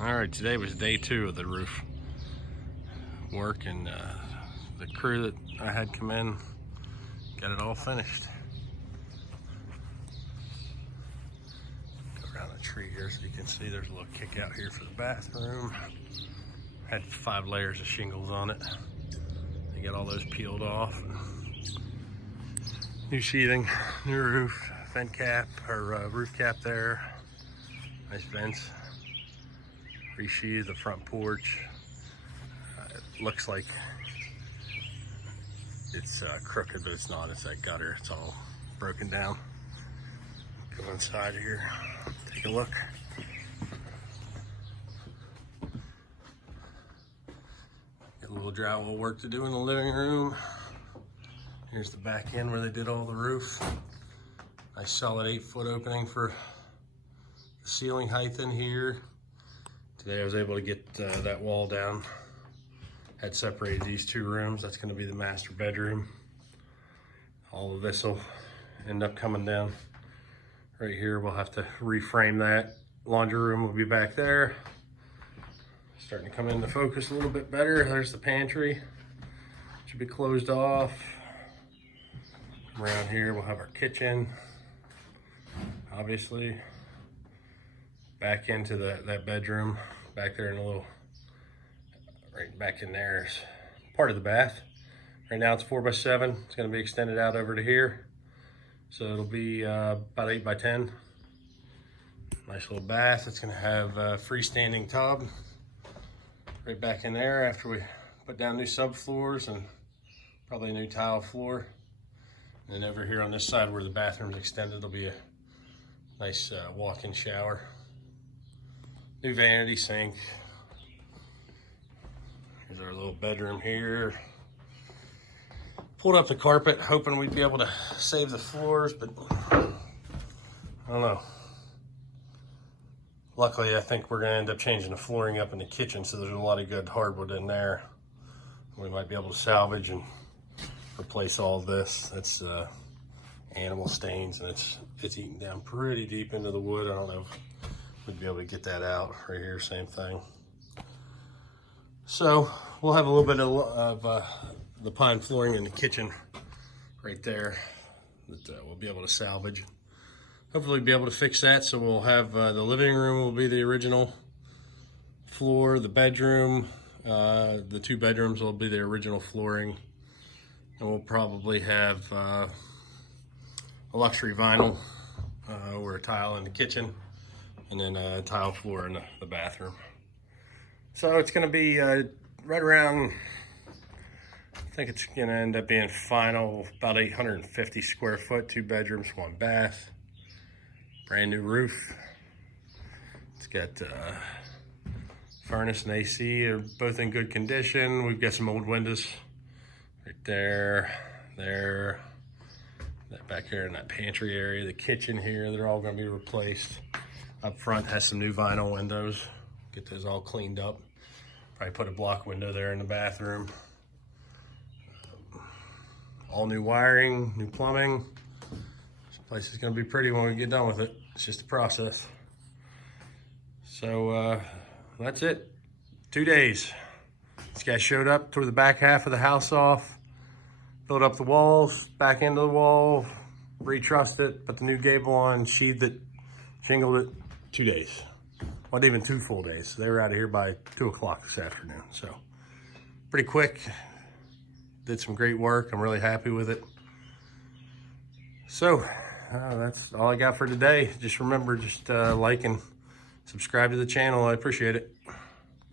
All right, today was day 2 of the roof work, and the crew that I had come in got it all finished. Go around the tree here so you can see there's a little kick out here for the bathroom. Had 5 layers of shingles on it. They got all those peeled off. New sheathing, new roof, vent cap, or roof cap there. Nice vents. Resheathed the front porch. It looks like it's crooked, but it's not. It's that gutter. It's all broken down. Go inside here, take a look. Got a little drywall work to do in the living room. Here's the back end where they did all the roof. Nice solid 8-foot opening for the ceiling height in here. Today I was able to get that wall down. Had separated these 2 rooms. That's going to be the master bedroom. All of this will end up coming down right here. We'll have to reframe that. Laundry room will be back there. Starting to come into focus a little bit better. There's the pantry. Should be closed off. Around here we'll have our kitchen. Obviously. Back into that bedroom. Back there in a little, right back in there is part of the bath. Right now it's 4x7. It's going to be extended out over to here. So it'll be about 8x10. Nice little bath. It's going to have a freestanding tub right back in there after we put down new subfloors and probably a new tile floor. And then over here on this side where the bathroom's extended, there'll be a nice walk-in shower. New vanity sink. Here's our little bedroom here. Pulled up the carpet, hoping we'd be able to save the floors, but I don't know. Luckily, I think we're gonna end up changing the flooring up in the kitchen, so there's a lot of good hardwood in there. We might be able to salvage and replace all of this. That's animal stains, and it's eaten down pretty deep into the wood. I don't know if we'd be able to get that out. Right here, same thing. So we'll have a little bit of the pine flooring in the kitchen right there that we'll be able to salvage. Hopefully be able to fix that. So we'll have the living room will be the original floor. The bedroom, the 2 bedrooms will be the original flooring. And we'll probably have a luxury vinyl or a tile in the kitchen. And then a tile floor in the bathroom. So it's going to be right around, I think it's going to end up being final about 850 square foot, 2 bedrooms, 1 bath. Brand new roof. It's got furnace and AC are both in good condition. We've got some old windows right there, that back here in that pantry area, the kitchen here, they're all going to be replaced. Up front has some new vinyl windows. Get those all cleaned up. Probably put a block window there in the bathroom. All new wiring, new plumbing. This place is gonna be pretty when we get done with it. It's just a process. So that's it. 2 days. This guy showed up, tore the back half of the house off, built up the walls, back into the wall, retrussed it, put the new gable on, sheathed it, shingled it. 2 days. Wasn't even 2 full days. They were out of here by 2 o'clock this afternoon. So pretty quick. Did some great work. I'm really happy with it. So that's all I got for today. Just remember, like and subscribe to the channel. I appreciate it.